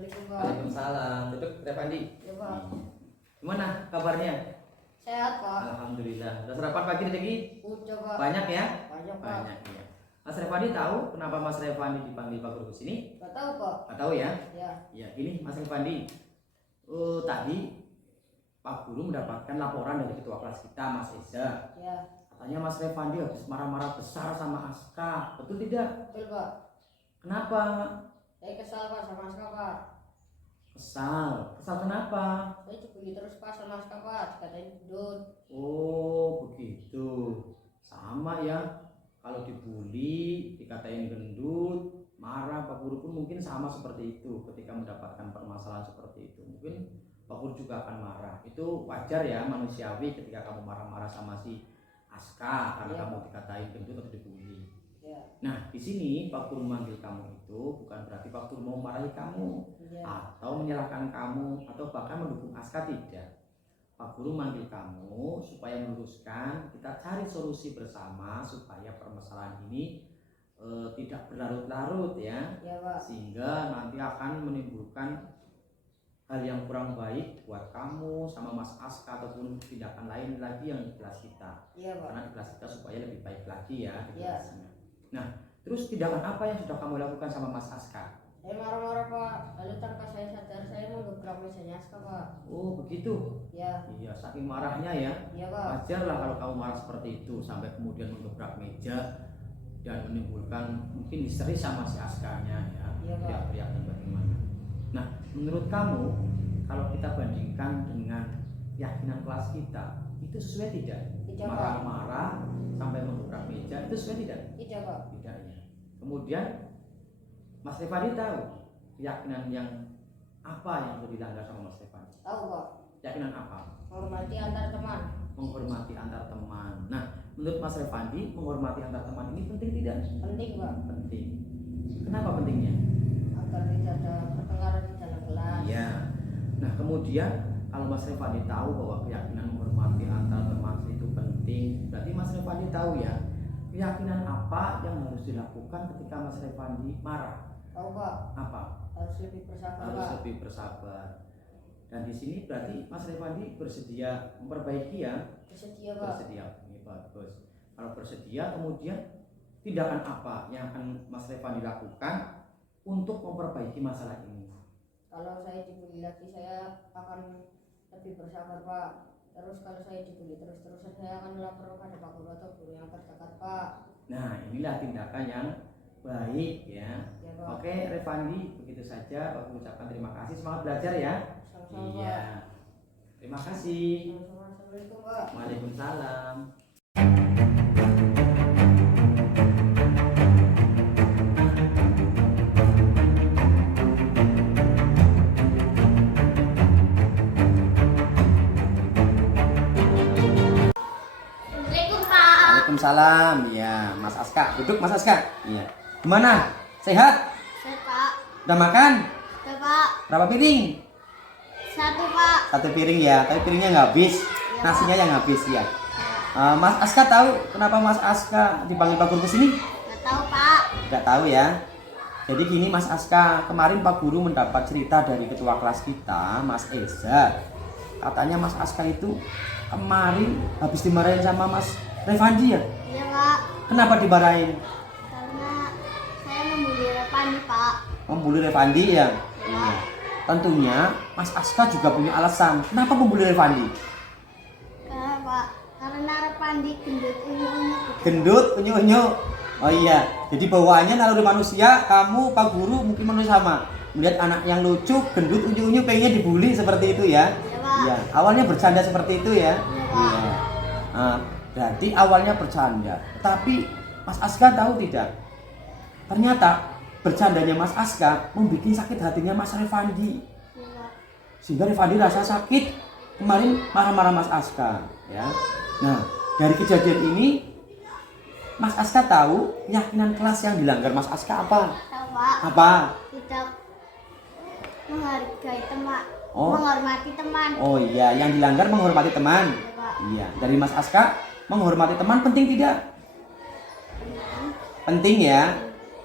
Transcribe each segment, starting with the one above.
Assalamualaikum, Pak. Waalaikumsalam. Duduk, Revandi. Ya, Pak. Gimana kabarnya? Sehat, Pak. Alhamdulillah. Udah sarapan pagi lagi? Udah, Pak. Banyak ya? Banyak, Pak. Banyak ya. Mas Revandi tahu kenapa Mas Revandi dipanggil Pak Guru ke sini? Gak tahu, Pak. Gak tahu ya? Ya. Ya, gini Mas Revandi. Tadi Pak Guru mendapatkan laporan dari ketua kelas kita, Mas Eza. Ya. Katanya Mas Revandi habis marah-marah besar sama Aska. Betul tidak? Betul, Pak. Kenapa? Saya kesal, Pak, sama Aska, Pak. Kesal. Kesal kenapa? Saya dibully terus, Pak, sama Aska, Pak. Dikatain gendut. Oh, begitu. Sama ya. Kalau dibully, dikatain gendut, marah, Pak Guru pun mungkin sama seperti itu ketika mendapatkan permasalahan seperti itu. Mungkin Pak Guru juga akan marah. Itu wajar ya, manusiawi ketika kamu marah-marah sama si Aska karena Ya, kamu dikatain gendut atau dibully. Ya. Nah, di sini Pak Guru manggil kamu itu bukan berarti Pak Guru mau marahi kamu Ya. atau menyalahkan kamu atau bahkan mendukung Aska, tidak. Pak Guru manggil kamu supaya meluruskan, kita cari solusi bersama supaya permasalahan ini tidak berlarut-larut ya, Ya, Pak. sehingga nanti akan menimbulkan hal yang kurang baik buat kamu sama Mas Aska ataupun tindakan lain lagi yang di kelas kita. Iya, Pak. Karena di kelas kita supaya lebih baik lagi ya di Ya. kelasnya. Nah, terus tindakan apa yang sudah kamu lakukan sama Mas Aska? Saya marah-marah, Pak. Lalu tanpa saya sadar, saya menggebrak mejanya Aska, Pak. Oh, begitu. Ya. Iya, saking marahnya ya. Iya, Pak. Wajar lah kalau kamu marah seperti itu sampai kemudian menggebrak meja dan menimbulkan mungkin histeris sama si Askanya ya. Iya, Pak. Teriak-teriak dan bagaimana. Nah, menurut kamu kalau kita bandingkan dengan keyakinan kelas kita, itu sesuai tidak? Tidak, Pak. Marah-marah sampai menggebrak meja itu sesuai tidak? Tidak, Pak. Tidak ya. Kemudian Mas Revandi tahu keyakinan yang apa yang sudah dilanggar sama Mas Revandi? Tahu, Pak. Keyakinan apa? Hormati antar teman. Menghormati antar teman. Nah, menurut Mas Revandi, menghormati antar teman ini penting tidak? Penting, Pak. Penting. Kenapa pentingnya? Agar tidak ada pertengkaran di dalam kelas. Iya. Nah, kemudian kalau Mas Revandi tahu bahwa keyakinan menghormati antar teman itu penting, berarti Mas Revandi tahu ya keyakinan apa yang harus dilakukan ketika Mas Revandi marah? Tahu, Pak. Apa? Harus lebih bersabar, Harus Pak. lebih bersabar. Dan di sini berarti Mas Revandi bersedia memperbaiki ya? Bersedia, Pak. Bersedia. Ini bagus. Kalau bersedia, kemudian tindakan apa yang akan Mas Revandi lakukan untuk memperbaiki masalah ini? Kalau saya dibully lagi, saya akan lebih bersabar, Pak. Terus kalau saya dibully terus-terusan, saya akan melapor kepada Pak Guru atau guru yang terdekat, Pak. Nah, inilah tindakan yang baik ya. Ya, Pak. Oke, Revandi, begitu saja. Aku ucapkan terima kasih. Semangat belajar ya. Sama-sama, Iya. Pak. Terima kasih. Sama-sama. Assalamualaikum, Pak. Waalaikumsalam. Assalamualaikum, Pak. Waalaikumsalam. Ya, Mas Aska. Duduk Mas Aska. Iya. Gimana? Sehat? Saya, Pak. Udah makan? Saya, Pak. Berapa piring? Satu, Pak. Satu piring ya, tapi piringnya nggak habis. Iya, Nasinya yang habis ya. Mas Aska tahu kenapa Mas Aska dipanggil Pak Guru ke sini? Nggak tahu, Pak. Nggak tahu ya. Jadi gini Mas Aska, kemarin Pak Guru mendapat cerita dari ketua kelas kita, Mas Eza. Katanya Mas Aska itu kemarin habis dimarahin sama Mas Revandi ya? Iya, Pak. Kenapa dimarahin? Karena saya membuli Revandi, Pak. Membuli Revandi ya? Iya. Tentunya Mas Aska juga punya alasan. Kenapa membuli Revandi? Karena, Pak. Karena Revandi gendut unyu-unyu. Gendut, unyu-unyu. Oh iya, jadi bawaannya naluri manusia, kamu Pak Guru mungkin manusia sama. Melihat anak yang lucu, gendut, unyu-unyu, pengennya dibully seperti itu ya? Iya. Awalnya bercanda seperti itu ya? Iya. Berarti awalnya bercanda. Tapi Mas Aska tahu tidak? Ternyata bercandanya Mas Aska membuat sakit hatinya Mas Revandi. Sehingga Revandi rasa sakit kemarin marah-marah Mas Aska ya. Nah, dari kejadian ini Mas Aska tahu keyakinan kelas yang dilanggar Mas Aska apa? Tahu, Pak. Apa? Tidak menghargai teman. Oh. Menghormati teman. Oh iya, yang dilanggar menghormati teman. Ya, Pak. Iya, dari Mas Aska menghormati teman penting tidak? Penting ya.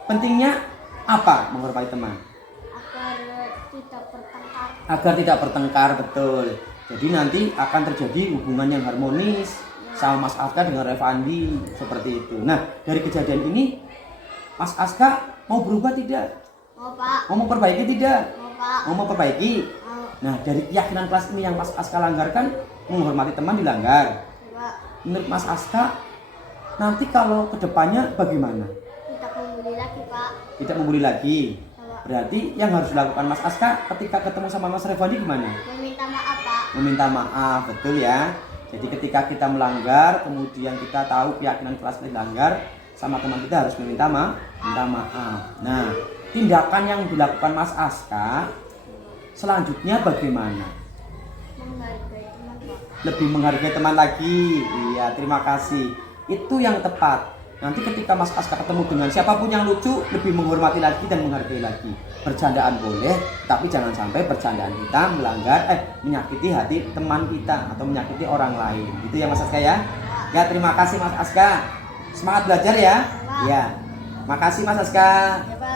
Pentingnya apa menghormati teman? Agar tidak bertengkar. Agar tidak bertengkar, betul. Jadi nanti akan terjadi hubungan yang harmonis sama Mas Aska dengan Revandi seperti itu. Nah, dari kejadian ini Mas Aska mau berubah tidak? Mau Pak. Mau memperbaiki tidak? Mau Pak. Mau memperbaiki? Mau. Nah, dari keyakinan kelas ini yang Mas Aska langgarkan, menghormati teman dilanggar. Pak. Menurut Mas Aska, nanti kalau kedepannya bagaimana? Tidak membuli lagi Pak. Tidak membuli lagi. Pak. Berarti yang harus dilakukan Mas Aska ketika ketemu sama Mas Revandi gimana? Meminta maaf Pak. Meminta maaf, betul ya. Jadi ketika kita melanggar, kemudian kita tahu keyakinan kelas dilanggar, sama teman kita harus minta maaf. Nah, tindakan yang dilakukan Mas Aska selanjutnya bagaimana? Menghargai teman Pak. Lebih menghargai teman lagi. Iya, terima kasih. Itu yang tepat. Nanti ketika Mas Aska ketemu dengan siapapun yang lucu, lebih menghormati lagi dan menghargai lagi. Bercandaan boleh, tapi jangan sampai bercandaan kita melanggar, menyakiti hati teman kita atau menyakiti orang lain. Itu ya Mas Aska ya. Ya, terima kasih Mas Aska. Semangat belajar ya. Ya. Makasih Mas Aska. Ya Pak.